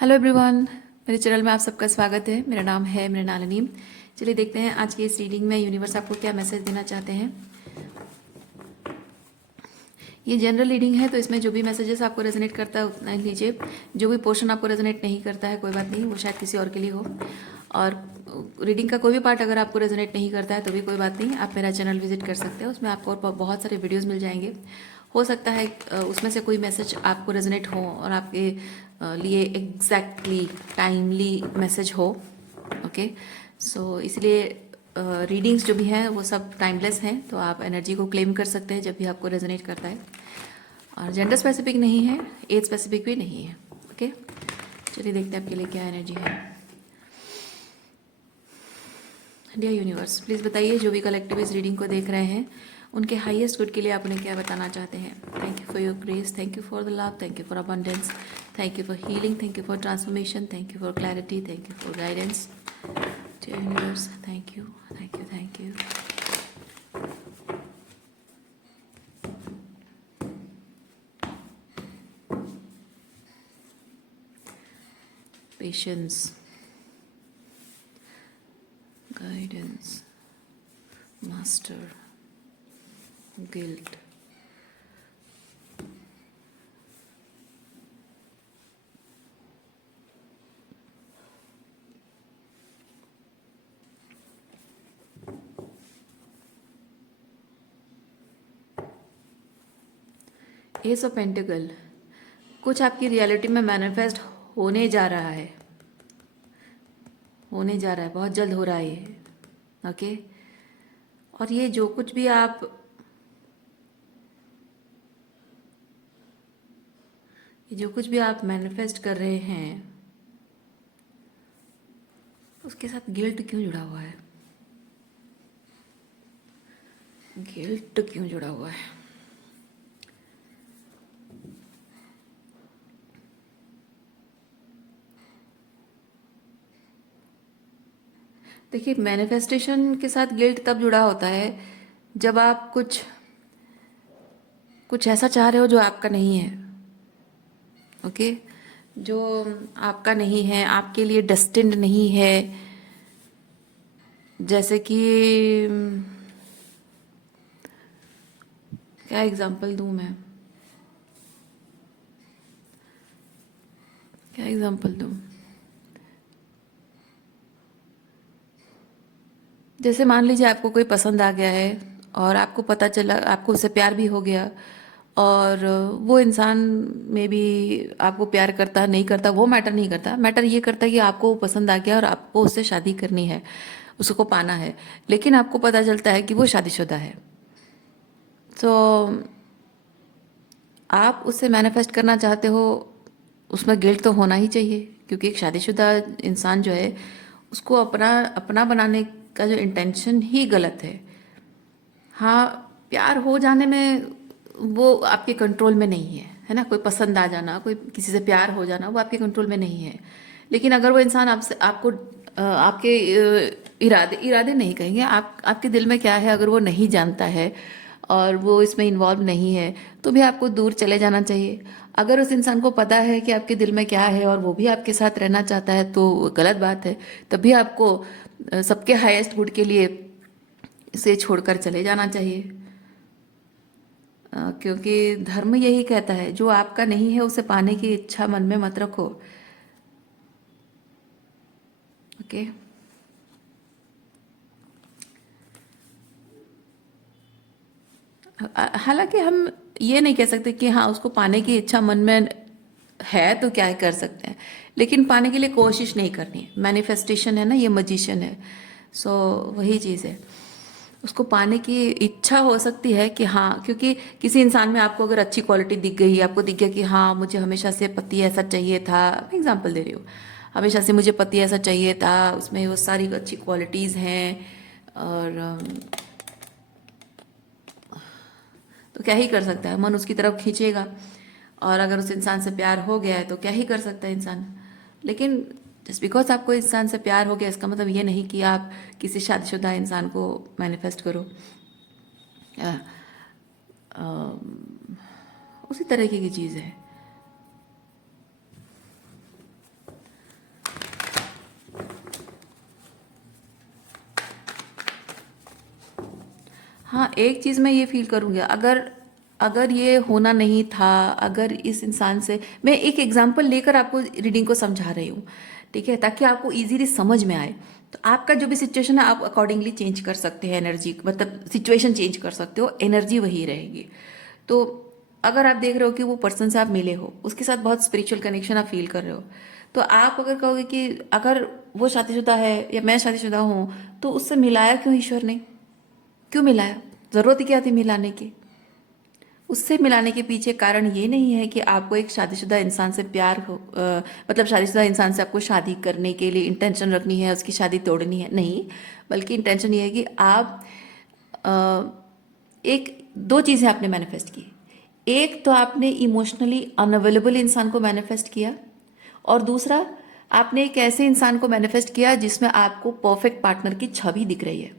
Hello everyone, मेरे channel में आप सबका स्वागत है। मेरा नाम है मृणालिनी। चलिए देखते हैं आज की इस रीडिंग में यूनिवर्स आपको क्या मैसेज देना चाहते हैं। ये जनरल रीडिंग है, तो इसमें जो भी मैसेजेस आपको रेजोनेट करता है उतना ही लीजिए। जो भी पोर्शन आपको रेजोनेट नहीं करता है कोई बात नहीं, वो शायद किसी और के लिए हो। और रीडिंग का कोई भी पार्ट अगर आपको रेजोनेट नहीं करता है तो भी कोई बात नहीं, आप मेरा चैनल विजिट कर सकते हैं। उसमें आपको और बहुत सारे वीडियोज़ मिल जाएंगे। हो सकता है उसमें से कोई मैसेज आपको रेजोनेट हो और आपके लिए एग्जैक्टली टाइमली मैसेज हो। ओके, सो इसलिए रीडिंग्स जो भी हैं वो सब टाइमलेस हैं, तो आप एनर्जी को क्लेम कर सकते हैं जब भी आपको रेजोनेट करता है। और जेंडर स्पेसिफिक नहीं है, एज स्पेसिफिक भी नहीं है। ओके, चलिए देखते हैं आपके लिए क्या एनर्जी है। डियर यूनिवर्स, प्लीज़ बताइए जो भी कलेक्टिव इस रीडिंग को देख रहे हैं उनके हाईएस्ट गुड के लिए आप उन्हें क्या बताना चाहते हैं। Thank you for your grace, thank you for the love, thank you for abundance, thank you for healing, thank you for transformation, thank you for clarity, thank you for guidance. Dear universe, thank you, thank you, thank you. Patience, guidance, master, guilt, ace of pentacle. कुछ आपकी reality में manifest होने जा रहा है, होने जा रहा है, बहुत जल्द हो रहा है ये। ओके, और ये जो कुछ भी आप मैनिफेस्ट कर रहे हैं उसके साथ गिल्ट क्यों जुड़ा हुआ है? गिल्ट क्यों जुड़ा हुआ है? देखिए, मैनिफेस्टेशन के साथ गिल्ट तब जुड़ा होता है जब आप कुछ कुछ ऐसा चाह रहे हो जो आपका नहीं है। ओके, जो आपका नहीं है, आपके लिए डेस्टिन्ड नहीं है। जैसे कि क्या एग्जांपल दूं मैं, क्या एग्जांपल दूं? जैसे मान लीजिए आपको कोई पसंद आ गया है और आपको पता चला, आपको उससे प्यार भी हो गया, और वो इंसान में भी आपको प्यार करता नहीं करता वो मैटर नहीं करता। मैटर ये करता है कि आपको वो पसंद आ गया और आपको उससे शादी करनी है, उसको पाना है। लेकिन आपको पता चलता है कि वो शादीशुदा है। तो आप उससे मैनिफेस्ट करना चाहते हो, उसमें गिल्ट तो होना ही चाहिए, क्योंकि एक शादीशुदा इंसान जो है उसको अपना अपना बनाने का जो इंटेंशन ही गलत है। हाँ, प्यार हो जाने में वो आपके कंट्रोल में नहीं है ना। कोई पसंद आ जाना, कोई किसी से प्यार हो जाना, वो आपके कंट्रोल में नहीं है। लेकिन अगर वो इंसान आपसे आपको आपके इरादे इरादे नहीं कहेंगे, आप आपके दिल में क्या है अगर वो नहीं जानता है और वो इसमें इन्वॉल्व नहीं है, तो भी आपको दूर चले जाना चाहिए। अगर उस इंसान को पता है कि आपके दिल में क्या है और वो भी आपके साथ रहना चाहता है तो गलत बात है। तभी आपको सबके हाईएस्ट गुड के लिए इसे छोड़कर चले जाना चाहिए। क्योंकि धर्म यही कहता है, जो आपका नहीं है उसे पाने की इच्छा मन में मत रखो। ओके, हालांकि हम ये नहीं कह सकते कि हाँ उसको पाने की इच्छा मन में है तो क्या कर सकते हैं, लेकिन पाने के लिए कोशिश नहीं करनी है। मैनिफेस्टेशन है ना, ये मजिशियन है। सो वही चीज़ है, उसको पाने की इच्छा हो सकती है कि हाँ, क्योंकि किसी इंसान में आपको अगर अच्छी क्वालिटी दिख गई, आपको दिख गया कि हाँ मुझे हमेशा से पति ऐसा चाहिए था, मैं एग्जांपल दे रही हूँ, हमेशा से मुझे पति ऐसा चाहिए था, उसमें वो सारी अच्छी क्वालिटीज़ हैं, और तो क्या ही कर सकता है, मन उसकी तरफ खींचेगा। और अगर उस इंसान से प्यार हो गया है तो क्या ही कर सकता है इंसान। लेकिन जस्ट बिकॉज आपको इंसान से प्यार हो गया इसका मतलब ये नहीं कि आप किसी शादीशुदा इंसान को मैनिफेस्ट करो। अ, उसी तरीके की चीज़ है। हाँ, एक चीज़ मैं ये फ़ील करूँगी, अगर अगर ये होना नहीं था, अगर इस इंसान से मैं एक एग्ज़ाम्पल लेकर आपको रीडिंग को समझा रही हूँ, ठीक है? ताकि आपको ईज़िली समझ में आए। तो आपका जो भी सिचुएशन है, आप अकॉर्डिंगली चेंज कर सकते हैं एनर्जी, मतलब सिचुएशन चेंज कर सकते हो, एनर्जी वही रहेगी। तो अगर आप देख रहे हो कि वो पर्सन से आप मिले हो, उसके साथ बहुत स्पिरिचुअल कनेक्शन आप फ़ील कर रहे हो, तो आप अगर कहोगे कि अगर वो शादीशुदा है या मैं शादीशुदा हूँ, तो उससे मिलाया क्यों ईश्वर ने? क्यों मिलाया? ज़रूरत ही क्या थी मिलाने की? उससे मिलाने के पीछे कारण ये नहीं है कि आपको एक शादीशुदा इंसान से प्यार हो, मतलब शादीशुदा इंसान से आपको शादी करने के लिए इंटेंशन रखनी है, उसकी शादी तोड़नी है, नहीं। बल्कि इंटेंशन ये है कि आप एक दो चीज़ें आपने मैनिफेस्ट की। एक तो आपने इमोशनली अनअवेलेबल इंसान को मैनिफेस्ट किया, और दूसरा आपने एक ऐसे इंसान को मैनिफेस्ट किया जिसमें आपको परफेक्ट पार्टनर की छवि दिख रही है।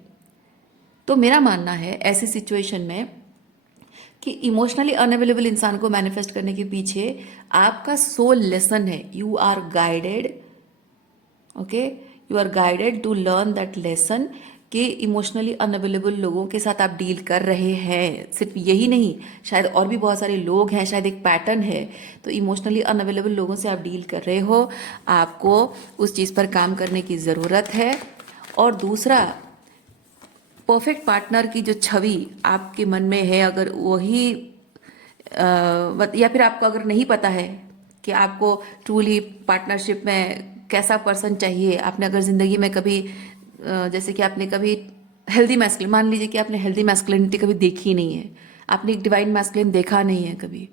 तो मेरा मानना है ऐसी सिचुएशन में कि इमोशनली अनअवेलेबल इंसान को मैनिफेस्ट करने के पीछे आपका सोल लेसन है। You are guided, okay, you are guided to learn that lesson कि इमोशनली अनअवेलेबल लोगों के साथ आप डील कर रहे हैं। सिर्फ यही नहीं, शायद और भी बहुत सारे लोग हैं, शायद एक पैटर्न है। तो इमोशनली अनअवेलेबल लोगों से आप डील कर रहे हो, आपको उस चीज़ पर काम करने की ज़रूरत है। और दूसरा, परफेक्ट पार्टनर की जो छवि आपके मन में है, अगर वही या फिर आपको अगर नहीं पता है कि आपको ट्रूली पार्टनरशिप में कैसा पर्सन चाहिए, आपने अगर ज़िंदगी में कभी जैसे कि आपने कभी हेल्दी मैस्कुलिन, मान लीजिए कि आपने हेल्दी मैस्कुलिनिटी कभी देखी नहीं है, आपने एक डिवाइन मैस्कुलिन देखा नहीं है कभी,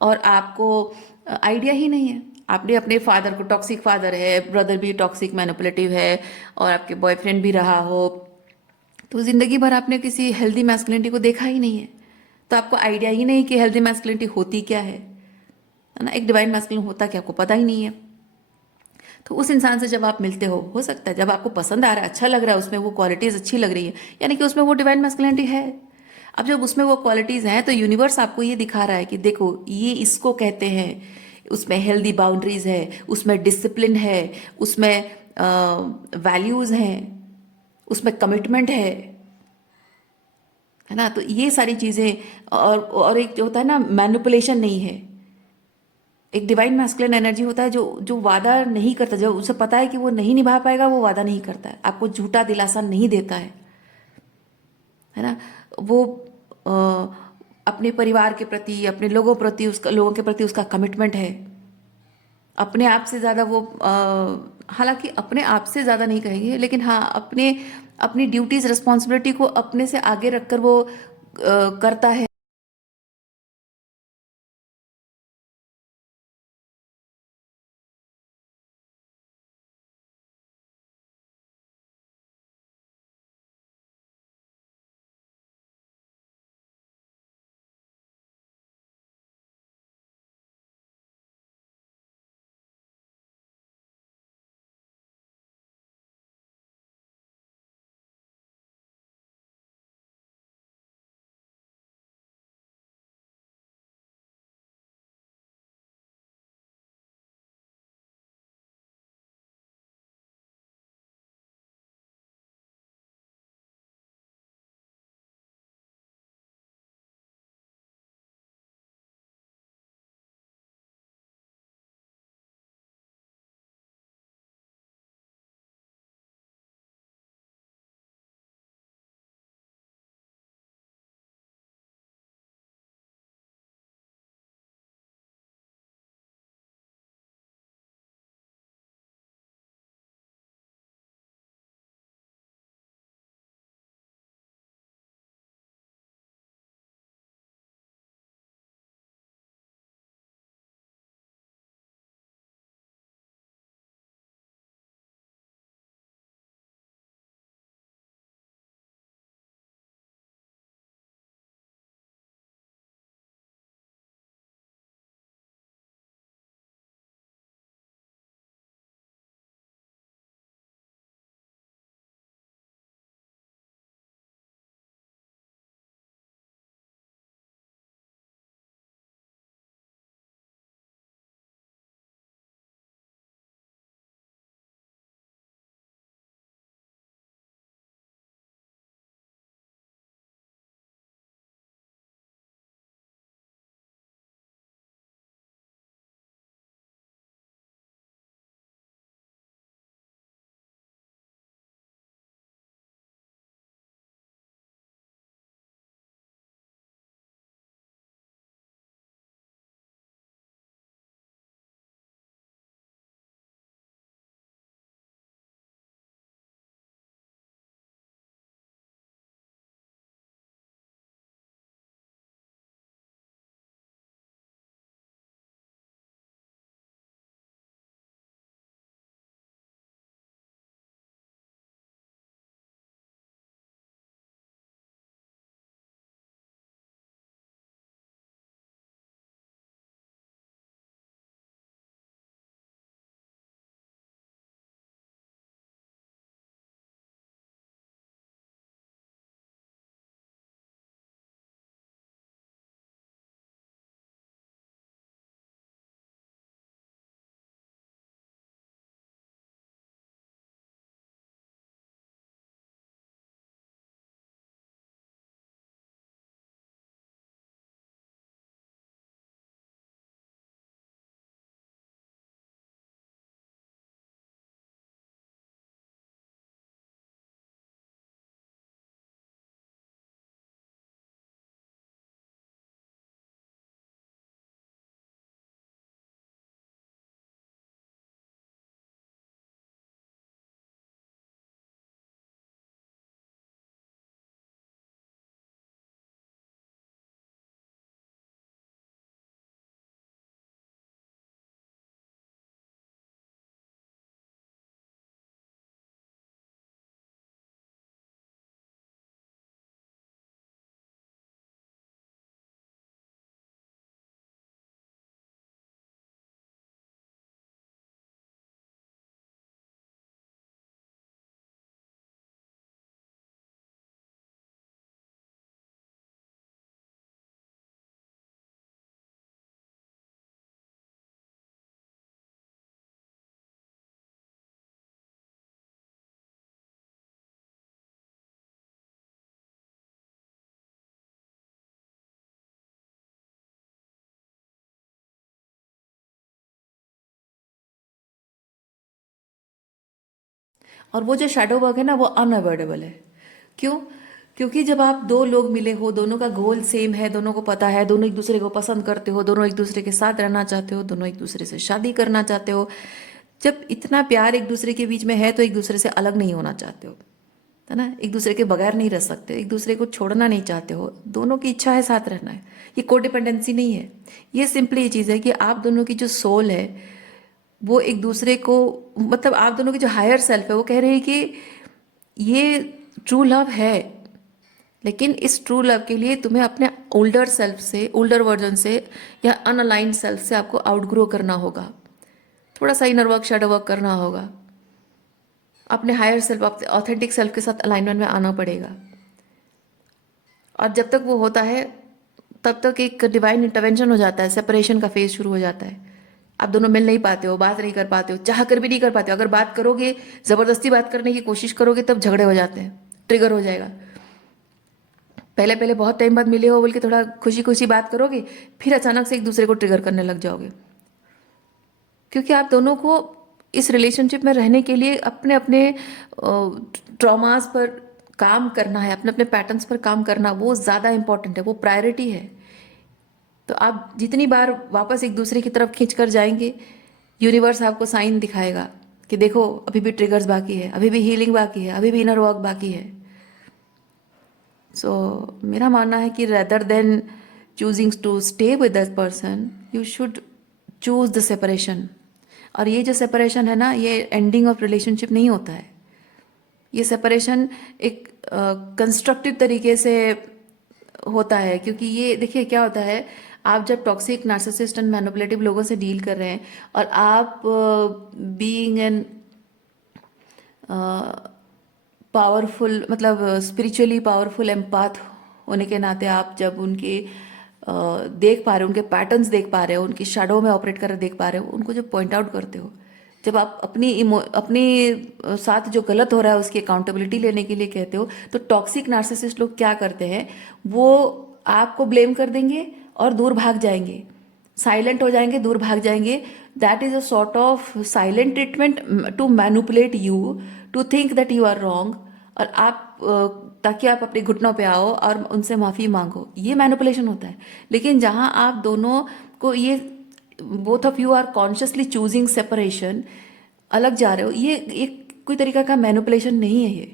और आपको आइडिया ही नहीं है, आपने अपने फादर को, टॉक्सिक फादर है, ब्रदर भी टॉक्सिक मैनिपुलेटिव है, और आपके बॉयफ्रेंड भी रहा हो, तो जिंदगी भर आपने किसी हेल्दी मैस्कुलिनिटी को देखा ही नहीं है, तो आपको आइडिया ही नहीं कि हेल्दी मैस्कुलिनिटी होती क्या है ना, एक डिवाइन मैस्कुलिन होता क्या, आपको पता ही नहीं है। तो उस इंसान से जब आप मिलते हो सकता है जब आपको पसंद आ रहा है, अच्छा लग रहा है, उसमें वो क्वालिटीज़ अच्छी लग रही है, यानी कि उसमें वो डिवाइन मैस्कुलिनिटी है। अब जब उसमें वो क्वालिटीज़ हैं, तो यूनिवर्स आपको ये दिखा रहा है कि देखो ये इसको कहते हैं, उसमें हेल्दी बाउंड्रीज है, उसमें डिसिप्लिन है, उसमें वैल्यूज़ हैं, उसमें कमिटमेंट है ना। तो ये सारी चीज़ें, और एक जो होता है ना, मैनिपुलेशन नहीं है। एक डिवाइन मैस्कुलिन एनर्जी होता है जो जो वादा नहीं करता, जब उसे पता है कि वो नहीं निभा पाएगा, वो वादा नहीं करता है, आपको झूठा दिलासा नहीं देता है ना। वो अ, अपने परिवार के प्रति, अपने लोगों प्रति, उसका लोगों के प्रति उसका कमिटमेंट है। अपने आप से ज़्यादा वो हालांकि अपने आप से ज़्यादा नहीं कहेंगे, लेकिन हाँ, अपने अपनी ड्यूटीज रिस्पॉन्सिबिलिटी को अपने से आगे रखकर वो करता है। और वो जो शैडो वर्क है ना वो अनअवॉइडेबल है। क्यों? क्योंकि जब आप दो लोग मिले हो, दोनों का गोल सेम है, दोनों को पता है, दोनों एक दूसरे को पसंद करते हो, दोनों एक दूसरे के साथ रहना चाहते हो, दोनों एक दूसरे से शादी करना चाहते हो, जब इतना प्यार एक दूसरे के बीच में है तो एक दूसरे से अलग नहीं होना चाहते हो, है ना? एक दूसरे के बगैर नहीं रह सकते, एक दूसरे को छोड़ना नहीं चाहते हो, दोनों की इच्छा है साथ रहना है। ये कोडिपेंडेंसी नहीं है, ये सिंपली ये चीज़ है कि आप दोनों की जो सोल है वो एक दूसरे को, मतलब आप दोनों की जो हायर सेल्फ है वो कह रही है कि ये ट्रू लव है, लेकिन इस ट्रू लव के लिए तुम्हें अपने ओल्डर सेल्फ से, ओल्डर वर्जन से या अनअलाइंड सेल्फ से आपको आउटग्रो करना होगा, थोड़ा सा इनर वर्क, शैडो वर्क करना होगा, अपने हायर सेल्फ, ऑथेंटिक सेल्फ के साथ अलाइनमेंट में आना पड़ेगा। और जब तक वो होता है तब तक एक डिवाइन इंटरवेंशन हो जाता है, सेपरेशन का फेज शुरू हो जाता है। आप दोनों मिल नहीं पाते हो, बात नहीं कर पाते हो, चाह कर भी नहीं कर पाते हो। अगर बात करोगे, ज़बरदस्ती बात करने की कोशिश करोगे, तब झगड़े हो जाते हैं, ट्रिगर हो जाएगा। पहले पहले बहुत टाइम बाद मिले हो बोल के थोड़ा खुशी खुशी बात करोगे, फिर अचानक से एक दूसरे को ट्रिगर करने लग जाओगे, क्योंकि आप दोनों को इस रिलेशनशिप में रहने के लिए अपने अपने ट्रॉमास पर काम करना है, अपने अपने पैटर्न्स पर काम करना, वो ज़्यादा इंपॉर्टेंट है, वो प्रायोरिटी है। तो आप जितनी बार वापस एक दूसरे की तरफ खींच कर जाएंगे, यूनिवर्स आपको साइन दिखाएगा कि देखो अभी भी ट्रिगर्स बाकी है, अभी भी हीलिंग बाकी है, अभी भी इनर वर्क बाकी है। सो मेरा मानना है कि rather than choosing to stay with that person, you should choose the separation. और ये जो सेपरेशन है ना, ये एंडिंग ऑफ रिलेशनशिप नहीं होता है। ये सेपरेशन एक कंस्ट्रक्टिव तरीके से होता है, क्योंकि ये देखिए क्या होता है, आप जब टॉक्सिक, नार्सिसिस्ट एंड मैनिपुलेटिव लोगों से डील कर रहे हैं और आप बीइंग एन पावरफुल, मतलब स्पिरिचुअली पावरफुल एम्पाथ होने के नाते, आप जब उनके देख पा रहे हो, उनके पैटर्न्स देख पा रहे हो, उनकी शैडो में ऑपरेट कर देख पा रहे हो, उनको जब पॉइंट आउट करते हो, जब आप अपनी साथ जो गलत हो रहा है उसकी अकाउंटेबिलिटी लेने के लिए कहते हो, तो टॉक्सिक नार्सिसिस्ट लोग क्या करते हैं, वो आपको ब्लेम कर देंगे और दूर भाग जाएंगे, साइलेंट हो जाएंगे, दूर भाग जाएंगे। That is a sort of silent treatment to manipulate you, to think that you are wrong, और आप ताकि आप अपने घुटनों पे आओ और उनसे माफ़ी मांगो, ये मैनिपुलेशन होता है। लेकिन जहाँ आप दोनों को ये, both of you are consciously choosing separation, अलग जा रहे हो, ये कोई तरीका का मैनिपुलेशन नहीं है।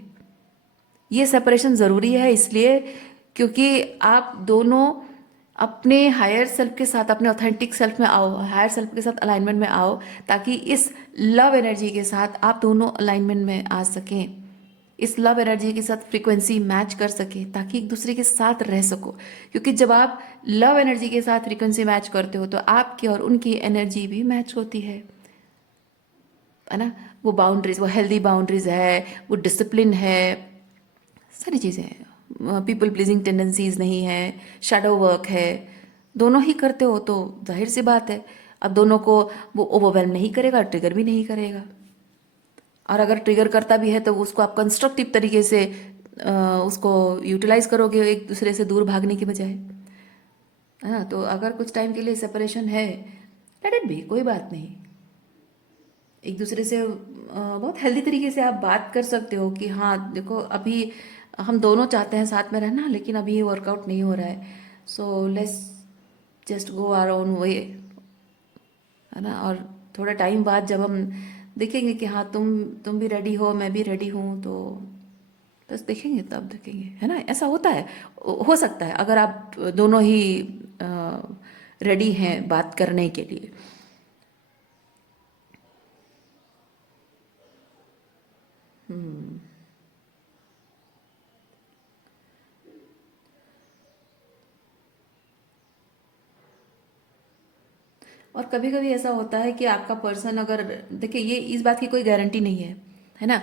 ये सेपरेशन ज़रूरी है इसलिए क्योंकि आप दोनों अपने हायर सेल्फ के साथ, अपने ऑथेंटिक सेल्फ में आओ, हायर सेल्फ के साथ अलाइनमेंट में आओ, ताकि इस लव एनर्जी के साथ आप दोनों अलाइनमेंट में आ सकें, इस लव एनर्जी के साथ फ्रीक्वेंसी मैच कर सके, ताकि एक दूसरे के साथ रह सको। क्योंकि जब आप लव एनर्जी के साथ फ्रीक्वेंसी मैच करते हो तो आपकी और उनकी एनर्जी भी मैच होती है ना? वो बाउंड्रीज, वो हेल्दी बाउंड्रीज है, वो डिसिप्लिन है, सारी चीज़ें हैं, पीपल प्लीजिंग टेंडेंसीज नहीं है, शैडो वर्क है, दोनों ही करते हो तो जाहिर सी बात है, अब दोनों को वो ओवरवेलम नहीं करेगा, ट्रिगर भी नहीं करेगा। और अगर ट्रिगर करता भी है तो उसको आप कंस्ट्रक्टिव तरीके से उसको यूटिलाइज करोगे, एक दूसरे से दूर भागने की बजाय, है ना? तो अगर कुछ टाइम के लिए सेपरेशन है, लेट इट बी, कोई बात नहीं। एक दूसरे से बहुत हेल्दी तरीके से आप बात कर सकते हो कि हाँ देखो, अभी हम दोनों चाहते हैं साथ में रहना, लेकिन अभी ये वर्कआउट नहीं हो रहा है, so let's just go our own way, है ना? और थोड़ा टाइम बाद जब हम देखेंगे कि हाँ तुम भी रेडी हो, मैं भी रेडी हूँ, तो बस देखेंगे, तब देखेंगे, है ना? ऐसा होता है, हो सकता है अगर आप दोनों ही रेडी हैं बात करने के लिए। और कभी कभी ऐसा होता है कि आपका पर्सन, अगर देखिए ये इस बात की कोई गारंटी नहीं है ना?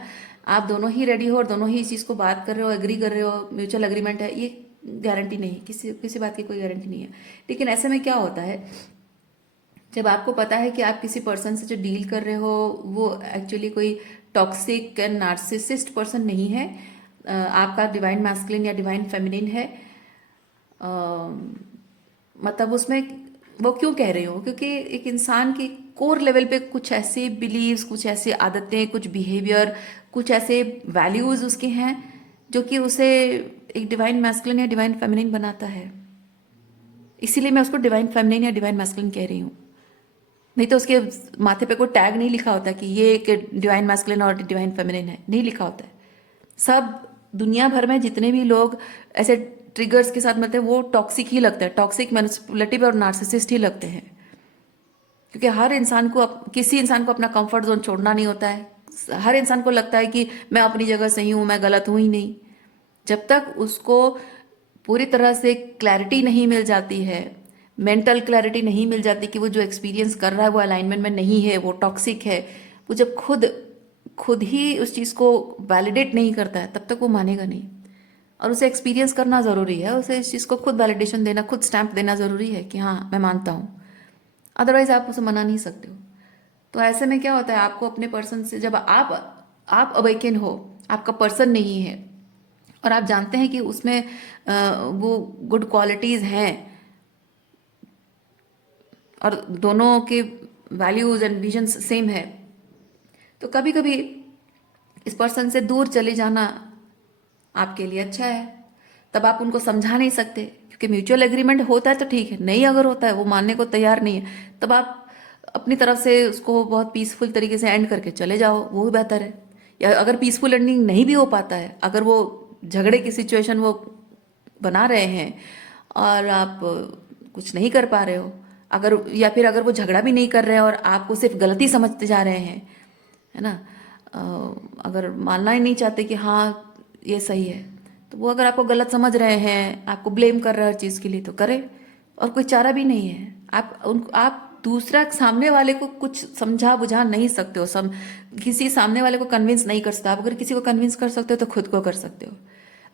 आप दोनों ही रेडी हो और दोनों ही इस चीज़ को बात कर रहे हो, एग्री कर रहे हो, म्यूचुअल एग्रीमेंट है, ये गारंटी नहीं, किसी किसी बात की कोई गारंटी नहीं है। लेकिन ऐसे में क्या होता है, जब आपको पता है कि आप किसी पर्सन से जो डील कर रहे हो वो एक्चुअली कोई टॉक्सिक एंड नार्सिसिस्ट पर्सन नहीं है, आपका डिवाइन मैस्कुलिन या डिवाइन फेमिनिन है, मतलब उसमें वो क्यों कह रही हूँ, क्योंकि एक इंसान की कोर लेवल पे कुछ ऐसे बिलीव्स, कुछ ऐसी आदतें, कुछ बिहेवियर, कुछ ऐसे वैल्यूज उसके हैं जो कि उसे एक डिवाइन मैस्कुलिन या डिवाइन फेमिनिन बनाता है। इसीलिए मैं उसको डिवाइन फेमिनिन या डिवाइन मैस्कुलिन कह रही हूँ। नहीं तो उसके माथे पे कोई टैग नहीं लिखा होता कि ये एक डिवाइन मैस्कुलिन और डिवाइन फेमिनिन है, नहीं लिखा होता है। सब दुनिया भर में जितने भी लोग ऐसे ट्रिगर्स के साथ मिलते हैं वो टॉक्सिक ही लगते हैं, टॉक्सिक, मैनिपुलेटिव और नार्सिसिस्ट ही लगते हैं। क्योंकि हर इंसान को किसी इंसान को अपना कंफर्ट जोन छोड़ना नहीं होता है। हर इंसान को लगता है कि मैं अपनी जगह सही हूँ, मैं गलत हूँ ही नहीं। जब तक उसको पूरी तरह से क्लैरिटी नहीं मिल जाती है, मेंटल क्लैरिटी नहीं मिल जाती कि वो जो एक्सपीरियंस कर रहा है वो अलाइनमेंट में नहीं है, वो टॉक्सिक है, वो जब खुद खुद ही उस चीज़ को वैलिडेट नहीं करता है, तब तक वो मानेगा नहीं। और उसे एक्सपीरियंस करना ज़रूरी है, उसे इस चीज़ को खुद वैलिडेशन देना, खुद स्टैंप देना ज़रूरी है कि हाँ मैं मानता हूँ। अदरवाइज आप उसे मना नहीं सकते हो। तो ऐसे में क्या होता है, आपको अपने पर्सन से, जब आप अवेकन हो, आपका पर्सन नहीं है और आप जानते हैं कि उसमें वो गुड क्वालिटीज़ हैं और दोनों के वैल्यूज एंड विजन्स सेम है, तो कभी कभी इस पर्सन से दूर चले जाना आपके लिए अच्छा है। तब आप उनको समझा नहीं सकते, क्योंकि म्यूचुअल एग्रीमेंट होता है तो ठीक है, नहीं अगर होता है, वो मानने को तैयार नहीं है, तब आप अपनी तरफ से उसको बहुत पीसफुल तरीके से एंड करके चले जाओ, वो भी बेहतर है। या अगर पीसफुल एंडिंग नहीं भी हो पाता है, अगर वो झगड़े की सिचुएशन वो बना रहे हैं और आप कुछ नहीं कर पा रहे हो, अगर या फिर अगर वो झगड़ा भी नहीं कर रहे हैं और आपको सिर्फ गलती समझते जा रहे हैं, है ना, अ, अगर मानना ही नहीं चाहते कि हाँ ये सही है, तो वो अगर आपको गलत समझ रहे हैं, आपको ब्लेम कर रहे हैं हर चीज़ के लिए, तो करें, और कोई चारा भी नहीं है। आप दूसरा सामने वाले को कुछ समझा बुझा नहीं सकते हो, किसी सामने वाले को कन्विंस नहीं कर सकते। आप अगर किसी को कन्विंस कर सकते हो तो खुद को कर सकते हो।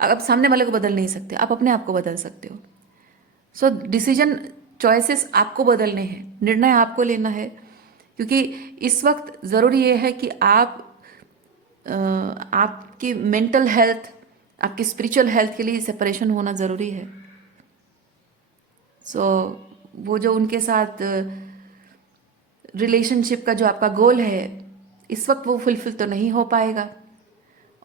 आप सामने वाले को बदल नहीं सकते, आप अपने आप को बदल सकते हो। सो डिसीजन, चॉइसेस आपको बदलने हैं, निर्णय आपको लेना है। क्योंकि इस वक्त ज़रूरी ये है कि आपकी मेंटल हेल्थ, आपकी स्पिरिचुअल हेल्थ के लिए सेपरेशन होना ज़रूरी है। सो वो जो उनके साथ रिलेशनशिप का जो आपका गोल है, इस वक्त वो फुलफिल तो नहीं हो पाएगा,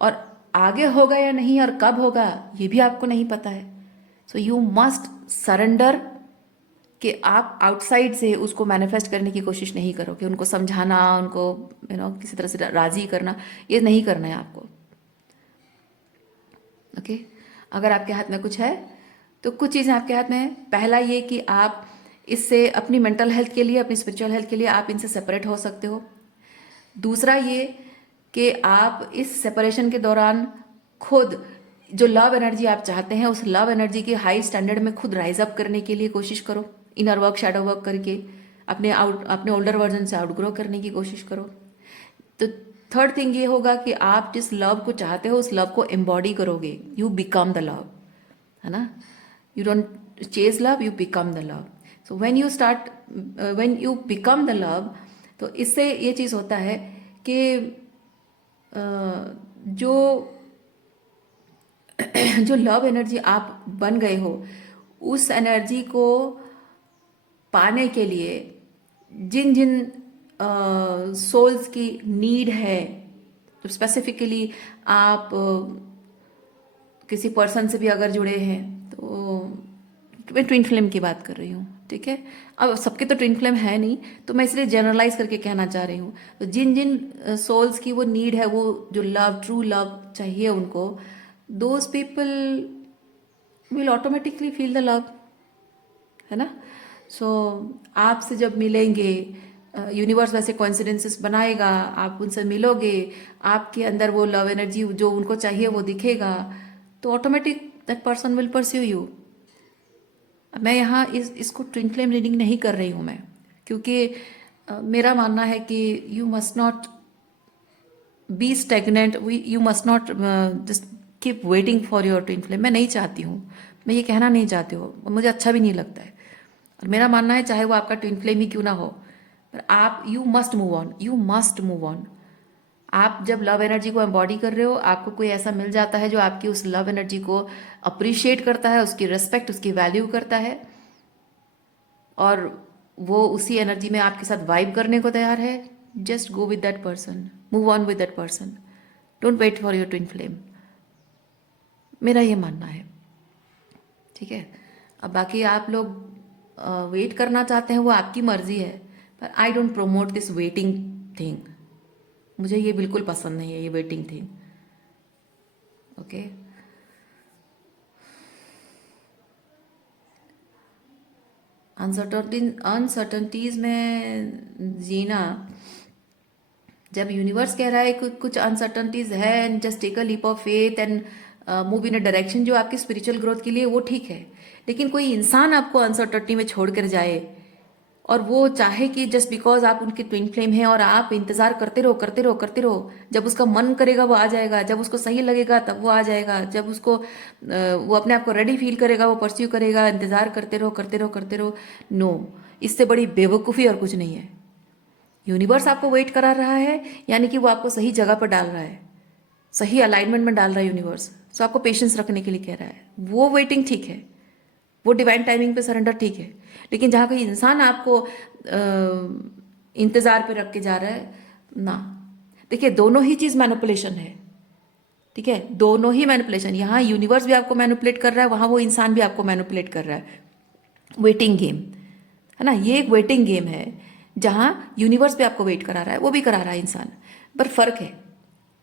और आगे होगा या नहीं और कब होगा ये भी आपको नहीं पता है। सो यू मस्ट सरेंडर कि आप आउटसाइड से उसको मैनिफेस्ट करने की कोशिश नहीं करो, कि उनको समझाना, उनको किसी तरह से राजी करना, ये नहीं करना है आपको। ओके, अगर आपके हाथ में कुछ है तो कुछ चीज़ें आपके हाथ में है। पहला ये कि आप इससे अपनी मेंटल हेल्थ के लिए, अपनी स्पिरिचुअल हेल्थ के लिए आप इनसे सेपरेट हो सकते हो। दूसरा ये कि आप इस सेपरेशन के दौरान खुद जो लव एनर्जी आप चाहते हैं, उस लव एनर्जी के हाई स्टैंडर्ड में खुद राइज अप करने के लिए कोशिश करो, इनर वर्क, शैडो वर्क करके अपने ओल्डर वर्जन से आउटग्रो करने की कोशिश करो। तो थर्ड थिंग ये होगा कि आप जिस लव को चाहते हो उस लव को एम्बॉडी करोगे, यू बिकम द लव, है ना। You don't chase love, you become the love. So when you become the love, तो इससे ये चीज़ होता है कि जो जो लव एनर्जी आप बन गए हो, उस एनर्जी को पाने के लिए जिन जिन सोल्स की नीड है, तो स्पेसिफिकली आप किसी पर्सन से भी अगर जुड़े हैं, तो मैं ट्विन फ्लेम की बात कर रही हूँ, ठीक है। अब सबके तो ट्विन फ्लेम है नहीं, तो मैं इसलिए जनरलाइज करके कहना चाह रही हूँ। तो जिन जिन सोल्स की वो नीड है, वो जो लव, ट्रू लव चाहिए उनको, those people will automatically feel the love, है ना। सो आपसे जब मिलेंगे, यूनिवर्स वैसे कोइंसिडेंसेस बनाएगा, आप उनसे मिलोगे, आपके अंदर वो लव एनर्जी जो उनको चाहिए वो दिखेगा, तो automatic that person will pursue you. मैं यहाँ इसको ट्विन फ्लेम रीडिंग नहीं कर रही हूँ मैं, क्योंकि मेरा मानना है कि you must not be stagnant, you must not just keep waiting for your twin flame. मैं नहीं चाहती हूँ, मैं ये कहना नहीं चाहती हूँ, मुझे अच्छा भी नहीं लगता है। और मेरा मानना है चाहे वो आपका ट्विन फ्लेम ही क्यों ना हो, पर आप you must move on, you must move on. आप जब लव एनर्जी को एम्बॉडी कर रहे हो, आपको कोई ऐसा मिल जाता है जो आपकी उस लव एनर्जी को अप्रिशिएट करता है, उसकी रिस्पेक्ट, उसकी वैल्यू करता है, और वो उसी एनर्जी में आपके साथ वाइब करने को तैयार है, just go with that person, move on with that person, don't wait for your twin flame. मेरा ये मानना है। ठीक है, अब बाकी आप लोग वेट करना चाहते हैं वो आपकी मर्जी है, पर I don't promote this waiting thing. मुझे ये बिल्कुल पसंद नहीं है, ये वेटिंग थिंग। ओके, अनसर्टनिटीज में जीना, जब यूनिवर्स कह रहा है कुछ अनसर्टनिटीज है and just take a leap of faith and move in a direction जो आपकी स्पिरिचुअल ग्रोथ के लिए, वो ठीक है। लेकिन कोई इंसान आपको अनसर्टनिटी में छोड़ कर जाए और वो चाहे कि जस्ट बिकॉज आप उनके ट्विन फ्लेम हैं और आप इंतजार करते रहो करते रहो करते रहो, जब उसका मन करेगा वो आ जाएगा, जब उसको सही लगेगा तब वो आ जाएगा, जब उसको वो अपने आप को रेडी फील करेगा वो परस्यू करेगा, इंतजार करते रहो करते रहो करते रहो। नो, इससे बड़ी बेवकूफ़ी और कुछ नहीं है। यूनिवर्स आपको वेट करा रहा है, यानी कि वो आपको सही जगह पर डाल रहा है, सही अलाइनमेंट में डाल रहा है यूनिवर्स। सो आपको पेशेंस रखने के लिए कह रहा है, वो वेटिंग ठीक है, वो डिवाइन टाइमिंग पे सरेंडर ठीक है। लेकिन जहाँ कोई इंसान आपको इंतजार पे रख के जा रहा है ना, देखिए दोनों ही चीज़ मैनिपुलेशन है। ठीक है, दोनों ही मैनिपुलेशन, यहाँ यूनिवर्स भी आपको मैनिपुलेट कर रहा है, वहाँ वो इंसान भी आपको मैनिपुलेट कर रहा है। वेटिंग गेम है ना, ये एक वेटिंग गेम है जहाँ यूनिवर्स भी आपको वेट करा रहा है, वो भी करा रहा है इंसान, पर फर्क है,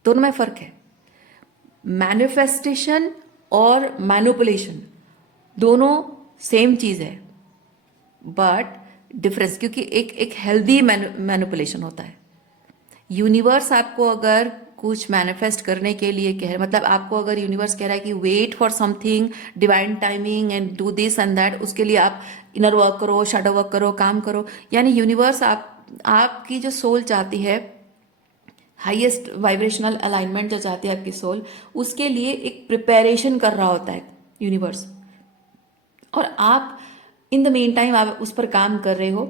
दोनों में फर्क है। मैनिफेस्टेशन और मैनिपुलेशन दोनों सेम चीज़ है, बट डिफरेंस, क्योंकि एक हेल्दी मैनिपुलेशन होता है। यूनिवर्स आपको अगर कुछ मैनिफेस्ट करने के लिए कह, मतलब आपको अगर यूनिवर्स कह रहा है कि wait for something, divine timing and do this and that, उसके लिए आप इनर वर्क करो, शैडो वर्क करो, काम करो, यानी यूनिवर्स आपकी जो सोल चाहती है, हाईएस्ट वाइब्रेशनल अलाइनमेंट जो चाहती है आपकी सोल, उसके लिए एक प्रिपरेशन कर रहा होता है यूनिवर्स। और आप इन द मेन टाइम आप उस पर काम कर रहे हो,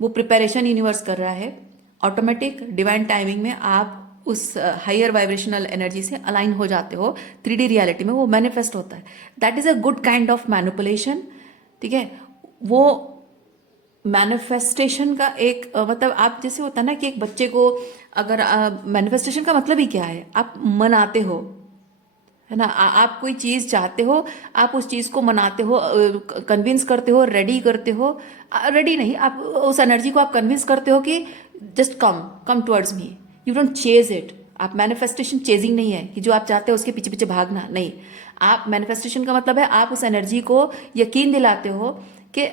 वो प्रिपरेशन यूनिवर्स कर रहा है। ऑटोमेटिक डिवाइन टाइमिंग में आप उस हायर वाइब्रेशनल एनर्जी से अलाइन हो जाते हो, 3D रियलिटी में वो मैनिफेस्ट होता है। That is a good kind of manipulation. ठीक है, वो मैनिफेस्टेशन का एक मतलब आप जैसे होता है ना कि एक बच्चे को अगर मैनिफेस्टेशन का मतलब ही क्या है, आप मनाते हो, है ना, आप कोई चीज़ चाहते हो, आप उस चीज़ को मनाते हो, कन्विंस करते हो, रेडी करते हो, रेडी नहीं, आप उस एनर्जी को आप कन्विंस करते हो कि just come come towards me, you don't chase it. आप मैनिफेस्टेशन चेजिंग नहीं है कि जो आप चाहते हो उसके पीछे पीछे भागना नहीं। आप मैनिफेस्टेशन का मतलब है आप उस एनर्जी को यकीन दिलाते हो कि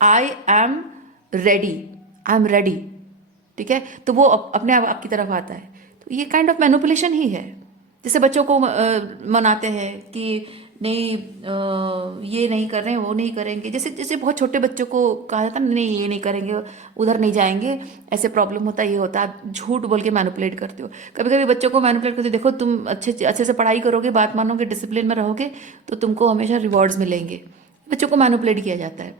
I am ready, I am ready. ठीक है, तो वो अपने आप आपकी तरफ आता है। तो ये काइंड ऑफ मैनिपुलेशन ही है। जैसे बच्चों को मनाते हैं कि नहीं ये नहीं कर रहे हैं, वो नहीं करेंगे, जैसे जैसे बहुत छोटे बच्चों को कहा जाता है नहीं ये नहीं करेंगे, उधर नहीं जाएंगे, ऐसे प्रॉब्लम होता है, ये होता है, आप झूठ बोल के मैनिपुलेट करते हो। कभी कभी बच्चों को मैनिपुलेट करते हो, देखो तुम अच्छे अच्छे से पढ़ाई करोगे, बात मानोगे, डिसिप्लिन में रहोगे तो तुमको हमेशा रिवॉर्ड्स मिलेंगे। बच्चों को मैनिपुलेट किया जाता है।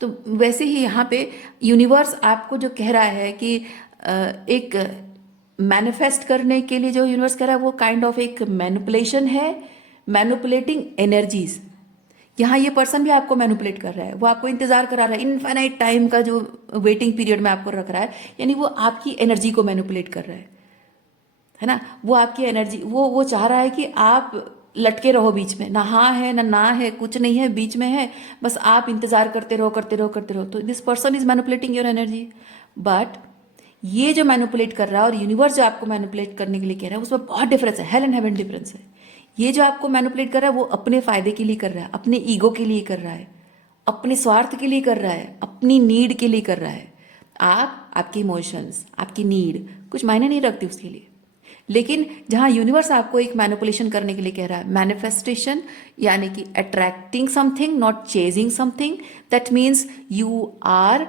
तो वैसे ही यहाँ पे यूनिवर्स आपको जो कह रहा है कि एक मैनिफेस्ट करने के लिए जो यूनिवर्स कह रहा है वो काइंड ऑफ एक मैनिपुलेशन है, मैनिपुलेटिंग एनर्जीज। यहाँ ये पर्सन भी आपको मैनिपुलेट कर रहा है, वो आपको इंतजार करा रहा है, इनफाइनाइट टाइम का जो वेटिंग पीरियड में आपको रख रहा है, यानी वो आपकी एनर्जी को मैनिपुलेट कर रहा है ना, वो आपकी एनर्जी, वो चाह रहा है कि आप लटके रहो बीच में, ना हाँ है ना है, कुछ नहीं है, बीच में है, बस आप इंतजार करते रहो करते रहो करते रहो। तो this person is manipulating your energy. But ये जो मैनिपुलेट कर रहा है और यूनिवर्स जो आपको मैनिपुलेट करने के लिए कह रहा है, उसमें बहुत डिफरेंस है, हेल एंड हेवन डिफरेंस है। ये जो आपको मैनिपुलेट कर रहा है वो अपने फायदे के लिए कर रहा है, अपने ईगो के लिए कर रहा है, अपने स्वार्थ के लिए कर रहा है, अपनी नीड के लिए कर रहा है। आपके इमोशंस, आपकी नीड कुछ मायने नहीं रखती उसके लिए। लेकिन जहां यूनिवर्स आपको एक मैनिपुलेशन करने के लिए कह रहा है, मैनिफेस्टेशन, यानी कि attracting something, not chasing something, that means you are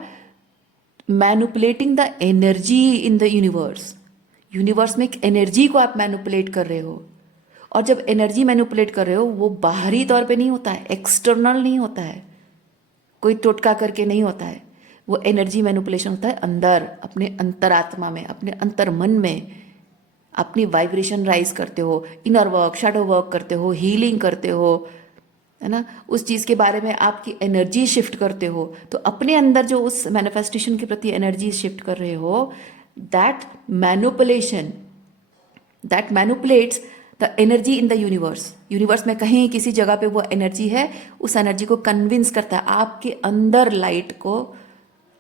manipulating the energy in the universe. Universe में एक एनर्जी को आप मैनिपुलेट कर रहे हो, और जब एनर्जी मैनिपुलेट कर रहे हो वो बाहरी तौर पे नहीं होता है, एक्सटर्नल नहीं होता है, कोई टोटका करके नहीं होता है। वो एनर्जी मैनिपुलेशन होता है अंदर, अपने अंतरात्मा में, अपने अंतर मन में। अपनी वाइब्रेशन राइज करते हो, इनर वर्क, शैडो वर्क करते हो, हीलिंग करते हो, है ना, उस चीज़ के बारे में आपकी एनर्जी शिफ्ट करते हो, तो अपने अंदर जो उस मैनिफेस्टेशन के प्रति एनर्जी शिफ्ट कर रहे हो, that manipulation, that manipulates the energy in the universe. Universe में कहीं किसी जगह पे वो एनर्जी है, उस एनर्जी को कन्विंस करता है आपके अंदर लाइट को।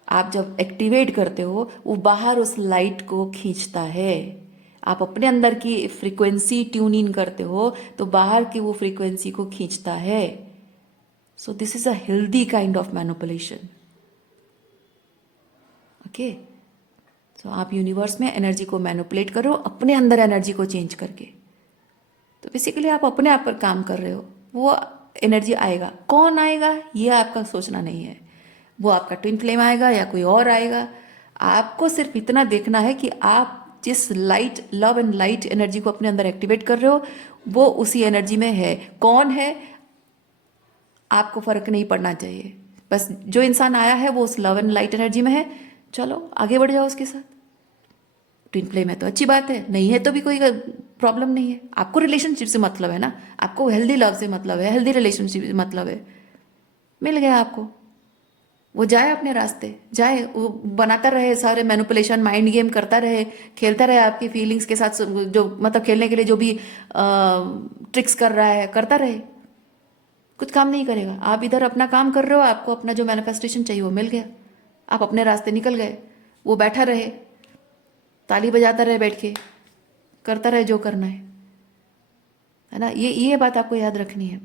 आप जब एक्टिवेट करते हो, वो बाहर उस लाइट को खींचता है। आप अपने अंदर की फ्रीक्वेंसी ट्यून इन करते हो, तो बाहर की वो फ्रीक्वेंसी को खींचता है। So this is a healthy kind of manipulation. Okay, so आप यूनिवर्स में एनर्जी को मैनिपुलेट करो अपने अंदर एनर्जी को चेंज करके। तो बेसिकली आप अपने आप पर काम कर रहे हो, वो एनर्जी आएगा। कौन आएगा ये आपका सोचना नहीं है, वो आपका ट्विन फ्लेम आएगा या कोई और आएगा। आपको सिर्फ इतना देखना है कि आप जिस light, love and light energy को अपने अंदर एक्टिवेट कर रहे हो, वो उसी एनर्जी में है। कौन है आपको फर्क नहीं पड़ना चाहिए, बस जो इंसान आया है वो उस लव एंड लाइट एनर्जी में है, चलो आगे बढ़ जाओ उसके साथ। ट्विन फ्लेम है तो अच्छी बात है, नहीं है तो भी कोई प्रॉब्लम नहीं है। आपको रिलेशनशिप से मतलब है ना, आपको हेल्दी लव से मतलब है, हेल्दी रिलेशनशिप से मतलब है। मिल गया आपको, वो जाए अपने रास्ते, जाए, वो बनाता रहे सारे मैनिपुलेशन, माइंड गेम करता रहे, खेलता रहे आपकी फीलिंग्स के साथ, जो मतलब खेलने के लिए जो भी ट्रिक्स कर रहा है करता रहे, कुछ काम नहीं करेगा। आप इधर अपना काम कर रहे हो, आपको अपना जो मैनिफेस्टेशन चाहिए वो मिल गया, आप अपने रास्ते निकल गए। वो बैठा रहे, ताली बजाता रहे, बैठ के करता रहे जो करना है ना। ये बात आपको याद रखनी है।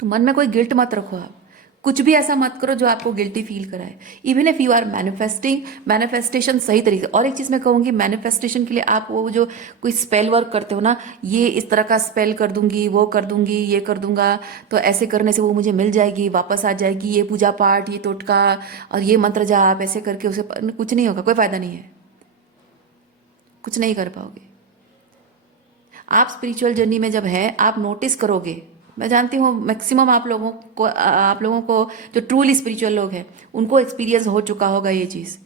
तो मन में कोई गिल्ट मत रखो, आप कुछ भी ऐसा मत करो जो आपको गिल्टी फील कराए। Even if you are manifesting, manifestation सही तरीके से। और एक चीज़ मैं कहूँगी, मैनिफेस्टेशन के लिए आप वो जो कोई स्पेल वर्क करते हो ना, ये इस तरह का स्पेल कर दूंगी, वो कर दूंगी, ये कर दूंगा, तो ऐसे करने से वो मुझे मिल जाएगी, वापस आ जाएगी, ये पूजा पाठ, ये टोटका और ये मंत्र जाप, ऐसे करके उसे कुछ नहीं होगा, कोई फायदा नहीं है, कुछ नहीं कर पाओगे। आप स्पिरिचुअल जर्नी में जब हैं, आप नोटिस करोगे, मैं जानती हूँ मैक्सिमम आप लोगों को जो ट्रूली स्पिरिचुअल लोग हैं उनको एक्सपीरियंस हो चुका होगा ये चीज़।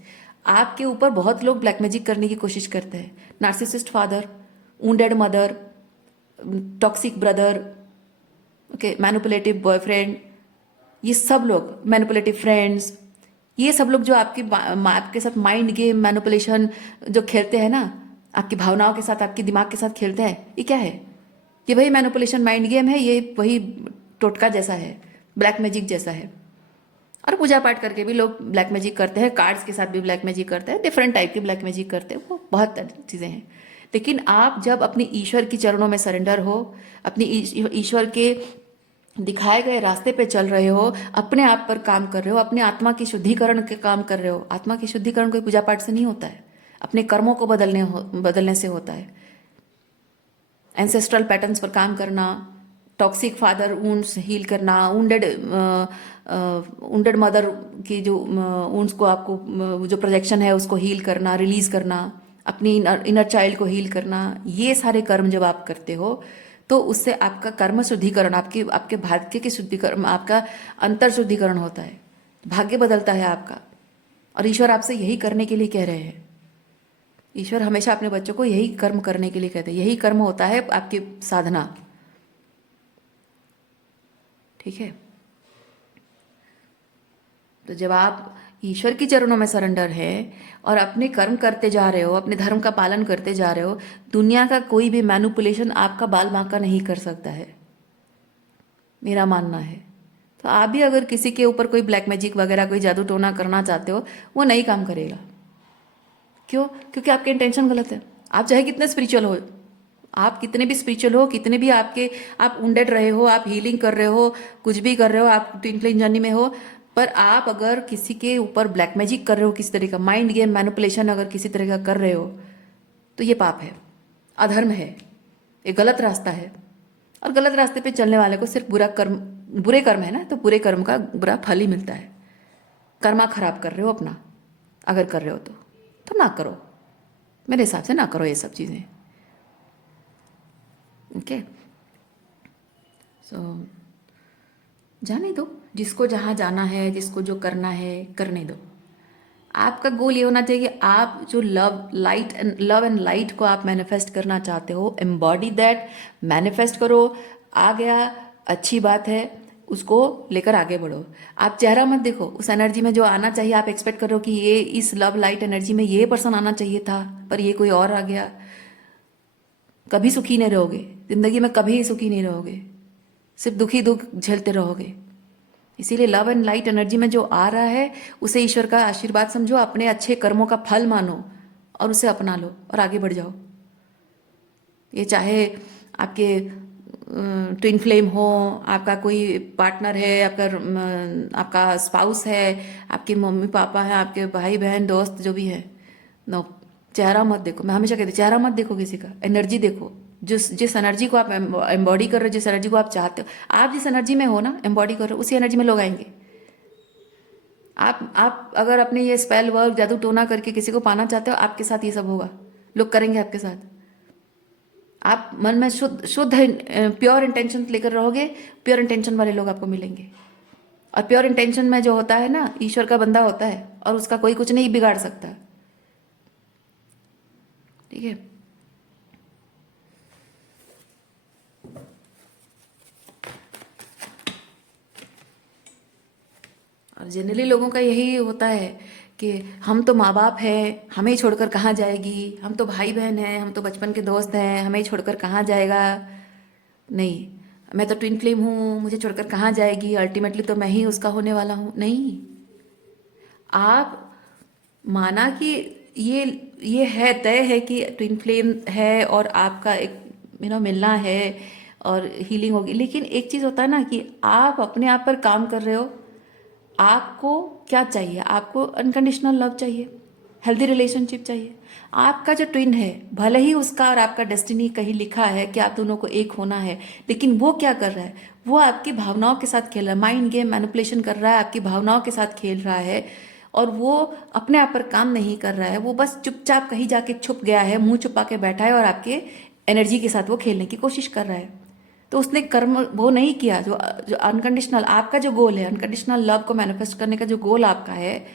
आपके ऊपर बहुत लोग ब्लैक मैजिक करने की कोशिश करते हैं। Narcissist father, wounded mother, toxic brother, okay, manipulative boyfriend, ये सब लोग, मैनिपुलेटिव फ्रेंड्स, ये सब लोग जो आपके साथ माइंड गेम मैनिपुलेशन जो खेलते हैं ना, आपकी भावनाओं के साथ, आपके दिमाग के साथ खेलते हैं, ये क्या है? ये वही मैनिपुलेशन माइंड गेम है, ये वही टोटका जैसा है, ब्लैक मैजिक जैसा है। और पूजा पाठ करके भी लोग ब्लैक मैजिक करते हैं, कार्ड्स के साथ भी ब्लैक मैजिक करते हैं, डिफरेंट टाइप के ब्लैक मैजिक करते हैं, वो बहुत चीज़ें हैं। लेकिन आप जब अपनी ईश्वर की चरणों में सरेंडर हो, अपनी ईश्वर के दिखाए गए रास्ते पे चल रहे हो, अपने आप पर काम कर रहे हो, अपने आत्मा की शुद्धिकरण के काम कर रहे हो। आत्मा की शुद्धिकरण कोई पूजा पाठ से नहीं होता है, अपने कर्मों को बदलने से होता है। एंसेस्ट्रल पैटर्न्स पर काम करना, टॉक्सिक फादर वुंड्स हील करना, वुंडेड मदर की जो वुंड्स को, आपको जो प्रोजेक्शन है उसको हील करना, रिलीज करना, अपनी इनर चाइल्ड को हील करना, ये सारे कर्म जब आप करते हो तो उससे आपका कर्म शुद्धिकरण, आपके भाग्य के शुद्धिकरण, आपका अंतर शुद्धिकरण होता है, भाग्य बदलता है आपका। और ईश्वर आपसे यही करने के लिए कह रहे हैं। ईश्वर हमेशा अपने बच्चों को यही कर्म करने के लिए कहते हैं, यही कर्म होता है आपकी साधना, ठीक है। तो जब आप ईश्वर की चरणों में सरेंडर है और अपने कर्म करते जा रहे हो, अपने धर्म का पालन करते जा रहे हो, दुनिया का कोई भी मैनिपुलेशन आपका बाल बांका नहीं कर सकता है, मेरा मानना है। तो आप भी अगर किसी के ऊपर कोई ब्लैक मैजिक वगैरह, कोई जादू टोना करना चाहते हो, वो नहीं काम करेगा। क्यों? क्योंकि आपके इंटेंशन गलत है। आप चाहे कितने स्पिरिचुअल हो, आप कितने भी स्पिरिचुअल हो, कितने भी आप उंडेड रहे हो, आप हीलिंग कर रहे हो, कुछ भी कर रहे हो, आप ट्विन फ्लेम जर्नी में हो, पर आप अगर किसी के ऊपर ब्लैक मैजिक कर रहे हो, किसी तरह का माइंड गेम मैनिपुलेशन अगर किसी तरह का कर रहे हो, तो ये पाप है, अधर्म है, ये गलत रास्ता है। और गलत रास्ते पे चलने वाले को सिर्फ बुरे कर्म है ना, तो बुरे कर्म का बुरा फल ही मिलता है। कर्मा खराब कर रहे हो अपना, अगर कर रहे हो तो ना करो, मेरे हिसाब से ना करो ये सब चीज़ें, ओके। सो जाने दो, जिसको जहाँ जाना है, जिसको जो करना है करने दो। आपका गोल ये होना चाहिए, आप जो लव एंड लाइट को आप मैनिफेस्ट करना चाहते हो, एम्बॉडी दैट, मैनिफेस्ट करो। आ गया, अच्छी बात है, उसको लेकर आगे बढ़ो। आप चेहरा मत देखो, उस एनर्जी में जो आना चाहिए आप एक्सपेक्ट कर रहे हो कि ये इस लव लाइट एनर्जी में ये पर्सन आना चाहिए था, पर ये कोई और आ गया। कभी सुखी नहीं रहोगे, जिंदगी में कभी सुखी नहीं रहोगे, सिर्फ दुखी दुख झेलते रहोगे। इसीलिए लव एंड लाइट एनर्जी में जो आ रहा है उसे ईश्वर का आशीर्वाद समझो, अपने अच्छे कर्मों का फल मानो और उसे अपना लो और आगे बढ़ जाओ। ये चाहे आपके ट्विन फ्लेम हो, आपका कोई पार्टनर है, आपका स्पाउस है, आपके मम्मी पापा हैं, आपके भाई बहन दोस्त जो भी है। नो, चेहरा मत देखो। मैं हमेशा कहती हूँ चेहरा मत देखो किसी का, एनर्जी देखो। जिस एनर्जी को आप एम्बॉडी कर रहे हो, जिस एनर्जी को आप चाहते हो, आप जिस एनर्जी में हो ना एम्बॉडी कर रहे हो, उसी एनर्जी में लोग आएंगे। आप अगर अपने ये स्पेल वर्क जादू टोना करके किसी को पाना चाहते हो, आपके साथ ये सब होगा, लोग करेंगे आपके साथ। आप मन में शुद्ध शुद्ध प्योर इंटेंशन लेकर रहोगे, प्योर इंटेंशन वाले लोग आपको मिलेंगे। और प्योर इंटेंशन में जो होता है ना, ईश्वर का बंदा होता है और उसका कोई कुछ नहीं बिगाड़ सकता। ठीक है। और जनरली लोगों का यही होता है कि हम तो माँ बाप हैं, हमें ही छोड़कर कहाँ जाएगी, हम तो भाई बहन हैं, हम तो बचपन के दोस्त हैं, हमें ही छोड़कर कहाँ जाएगा। नहीं, मैं तो ट्विन फ्लेम हूँ, मुझे छोड़कर कहाँ जाएगी, अल्टीमेटली तो मैं ही उसका होने वाला हूँ। नहीं, आप माना कि ये ये है, तय है कि ट्विन फ्लेम है और आपका एक मिलना है और हीलिंग होगी। लेकिन एक चीज़ होता है ना कि आप अपने आप पर काम कर रहे हो। आपको क्या चाहिए? आपको अनकंडीशनल लव चाहिए, हेल्दी रिलेशनशिप चाहिए। आपका जो ट्विन है, भले ही उसका और आपका डेस्टिनी कहीं लिखा है कि आप दोनों को एक होना है, लेकिन वो क्या कर रहा है? वो आपकी भावनाओं के साथ खेल रहा है, माइंड गेम मैनिपुलेशन कर रहा है, आपकी भावनाओं के साथ खेल रहा है। और वो अपने आप पर काम नहीं कर रहा है, वो बस चुपचाप कहीं जाके छुप गया है, मुंह छुपा के बैठा है और आपके एनर्जी के साथ वो खेलने की कोशिश कर रहा है। तो उसने कर्म वो नहीं किया जो जो अनकंडीशनल आपका जो गोल है, अनकंडीशनल लव को मैनिफेस्ट करने का जो गोल आपका है,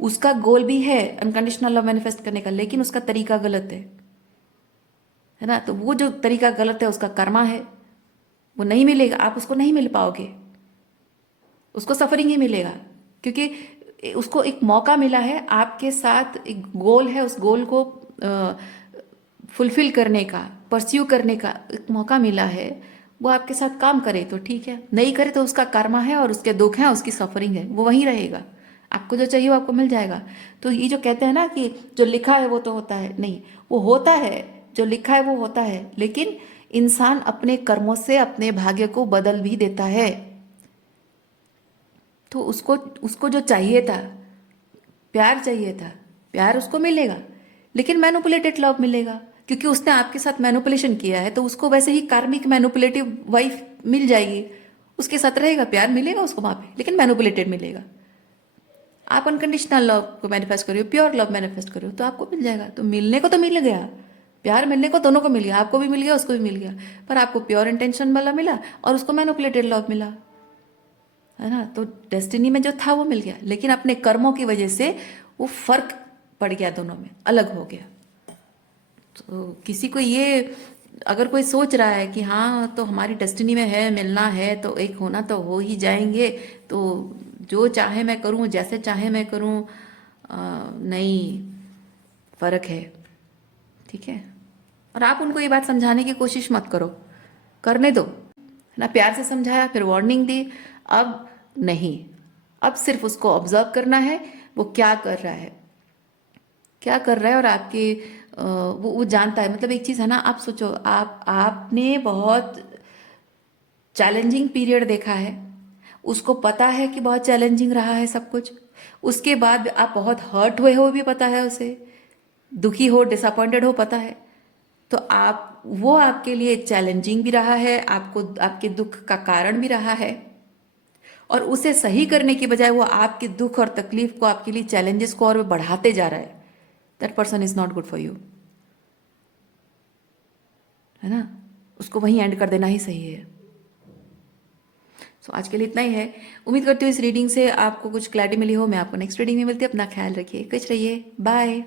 उसका गोल भी है अनकंडीशनल लव मैनिफेस्ट करने का, लेकिन उसका तरीका गलत है ना। तो वो जो तरीका गलत है उसका कर्मा है, वो नहीं मिलेगा, आप उसको नहीं मिल पाओगे, उसको सफरिंग ही मिलेगा। क्योंकि उसको एक मौका मिला है, आपके साथ एक गोल है, उस गोल को फुलफिल करने का, परस्यू करने का एक मौका मिला है। वो आपके साथ काम करे तो ठीक है, नहीं करे तो उसका कर्मा है और उसके दुख हैं, उसकी सफरिंग है, वो वहीं रहेगा। आपको जो चाहिए वो आपको मिल जाएगा। तो ये जो कहते हैं ना कि जो लिखा है वो तो होता है, नहीं, वो होता है, जो लिखा है वो होता है, लेकिन इंसान अपने कर्मों से अपने भाग्य को बदल भी देता है। तो उसको उसको जो चाहिए था, प्यार चाहिए था, प्यार उसको मिलेगा, लेकिन मैनुपुलेटेड लव मिलेगा, क्योंकि उसने आपके साथ मैनुपुलेशन किया है। तो उसको वैसे ही कार्मिक मैनुपुलेटिव वाइफ मिल जाएगी, उसके साथ रहेगा, प्यार मिलेगा उसको वहां पे, लेकिन मैनुपुलेटेड मिलेगा। आप अनकंडीशनल लव को मैनिफेस्ट करियो, प्योर लव मैनिफेस्ट करियो, तो आपको मिल जाएगा। तो मिलने को तो मिल गया, प्यार मिलने को दोनों को मिल गया, आपको भी मिल गया, उसको भी मिल गया। पर आपको प्योर इंटेंशन वाला मिला और उसको मैनुपुलेटेड लव मिला, है ना। तो डेस्टिनी में जो था वो मिल गया, लेकिन अपने कर्मों की वजह से वो फर्क पड़ गया, दोनों में अलग हो गया। तो किसी को ये, अगर कोई सोच रहा है कि हाँ तो हमारी डेस्टिनी में है, मिलना है तो एक होना तो हो ही जाएंगे, तो जो चाहे मैं करूँ, जैसे चाहे मैं करूँ, नहीं, फर्क है। ठीक है। और आप उनको ये बात समझाने की कोशिश मत करो, करने दो, है ना। प्यार से समझाया, फिर वार्निंग दी, अब नहीं, अब सिर्फ उसको ऑब्जर्व करना है, वो क्या कर रहा है, क्या कर रहा है। और आपके वो जानता है। मतलब एक चीज़ है ना, आप सोचो, आपने बहुत चैलेंजिंग पीरियड देखा है, उसको पता है कि बहुत चैलेंजिंग रहा है सब कुछ, उसके बाद आप बहुत हर्ट हुए हो भी पता है उसे, दुखी हो, डिसअपॉइंटेड हो पता है। तो आप, वो आपके लिए चैलेंजिंग भी रहा है, आपको आपके दुख का कारण भी रहा है, और उसे सही करने की बजाय वो आपके दुख और तकलीफ को, आपके लिए चैलेंजेस को और बढ़ाते जा रहा है। That person is not good for you, है ना। उसको वहीं एंड कर देना ही सही है। सो आज के लिए इतना ही है। उम्मीद करती हूँ इस रीडिंग से आपको कुछ क्लैरिटी मिली हो। मैं आपको नेक्स्ट रीडिंग में मिलती हूँ। अपना ख्याल रखिए, खुश रहिए, बाय।